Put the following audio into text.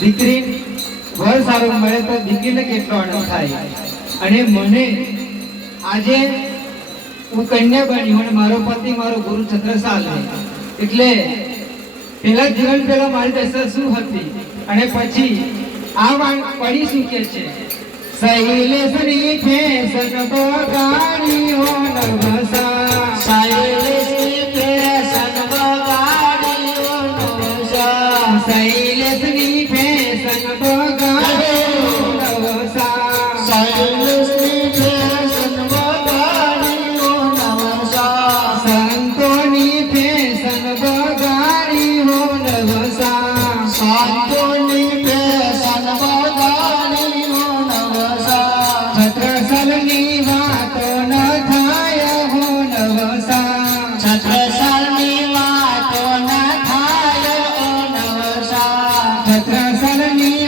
દીકરી વર સારું મળે તો દીકરીને કેટલો આનંદ થાય। અને મને આજે હું કન્યા બની અને મારો પતિ મારો ગુરુ છત્રસાલ એટલે પેલા જીવન પેલા મારી દશા શું હતી અને પછી આ વાત પડી શું કે છે શૈલેષની ફેશન બગાડી હો નવસા શૈલેષની ફેશન બગાડી હો નવસા શૈલેષની ફેશન બગાડી હો નવસા શૈલેષની ફેશન બગાડી હો નવસા સંતોની ફેશન બગાડી હો નવસા સંતોની ફેશન બગાડી હો નવસા છત્રસાલની વાતો ન થાય હો નવસા છત્રસાલની વાતો ન થાય હો નવસા છત્રસાલની